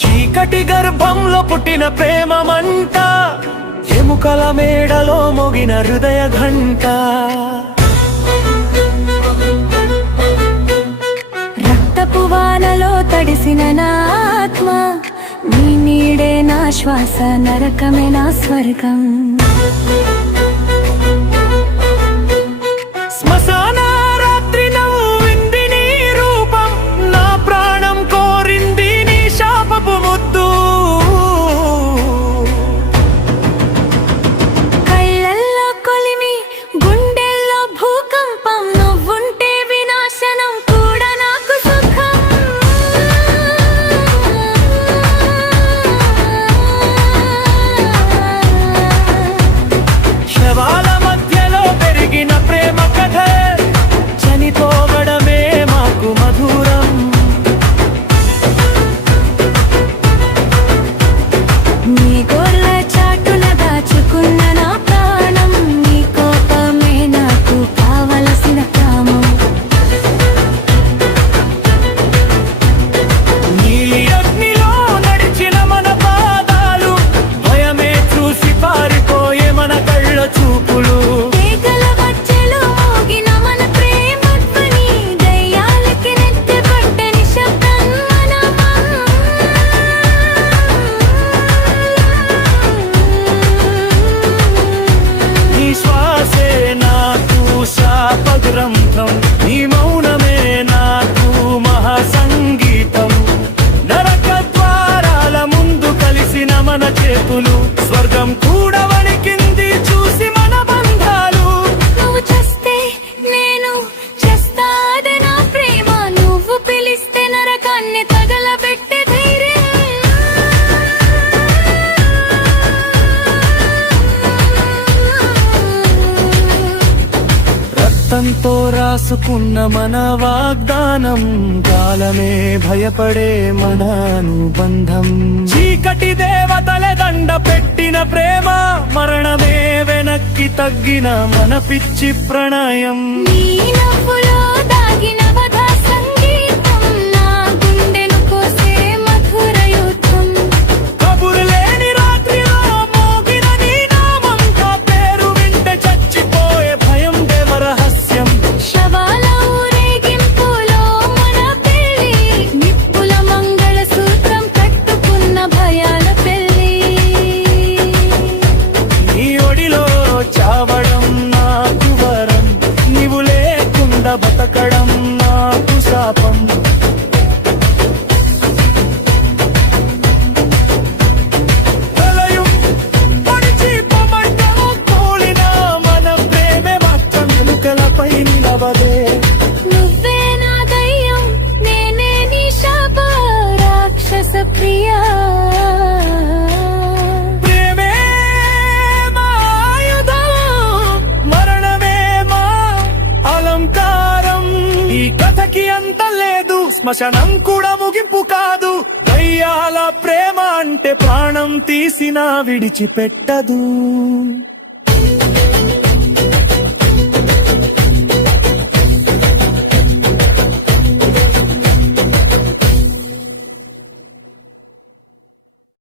చీకటి గర్భంలో పుట్టిన ప్రేమ మంట, ఎముకల మేడలో మోగిన హృదయ ఘంట. రక్తపు వానలో తడిసిన నా ఆత్మ, నీ నీడే నా శ్వాస, నరకమే నా స్వర్గం. శ్మశాన రాత్రి నవ్వింది నీ రూపం, నా ప్రాణం కోరింది నీ శాపపు ముద్దు. కళ్ళల్లో కొలిమి, గుండెల్లో భూకంపం, నువ్వుంటే వినాశనం కూడా నాకు సుఖం. శవాల మధ్యలో పెరిగిన ప్రేమ కథ, చనిపోవడమే మాకు మధురం. నీ గోర్ల చాటున దాచుకున్న నా ప్రాణం, నీ కోపమే నాకు కావలసిన కామం. నీ అగ్నిలో నడిచిన మన పాదాలు, భయమే చూసి పారిపోయే మన కళ్ళ చూపులు. తీగల మధ్యలో మోగిన మన ప్రేమ ధ్వని, దయ్యాలకి నెత్తి పట్టని శబ్దం మనమా. నీ శ్వాసే నాకు శాపగ్రంథం, నీ మౌనమే నాకు మహాసంగీతం. నరక ద్వారాల ముందు కలిసిన మన చేతులు, స్వర్గం కూడా వణికింది చూసి మన బంధాలు. నువ్వు చేస్తే నేను చేస్తా, అదే నా ప్రేమ. నువ్వు పిలిస్తే నరకాన్ని తగలబెట్టే ధైర్యం. రక్తంతో రాసుకున్న మన వాగ్దానం, కాలమే భయపడే మన అనుబంధం. చీకటి దేవతలే దండ పెట్టిన ప్రేమ, మరణమే వెనక్కి తగ్గిన మన పిచ్చి ప్రణయం. నీ నవ్వులో దాగిన వధ సంగీతం, నా గుండెను కోసే మధుర యుద్ధం. కబురు లేని రాత్రిలో మోగిన నీ నామం, నా పేరు వింటే చచ్చిపోయే భయం దేవ రహస్యం. శవాల ఊరేగింపులో మన పెళ్లి, నిప్పుల మంగళ సూత్రం కట్టుకున్న భయాల పెళ్లి. నీ ఒడిలో చావడం నాకు వరం, నీవు లేకుండా బతకడం నాకు శాపం. ప్రళయం పొడిచి పొమంటూ కూలిన మన ప్రేమే మాత్రం ఎలుకలపై నిలవదే. నువ్వే నా దయ్యం, నేనే నీ శాప రాక్షస ప్రియా. ప్రేమే మా ఆయుధం, మరణమే మా అలంకారం. ఈ కథకి అంత లేదు, శ్మశానం కూడా ముగింపు కాదు. దయ్యాల ప్రేమ అంటే ప్రాణం తీసినా విడిచిపెట్టదు.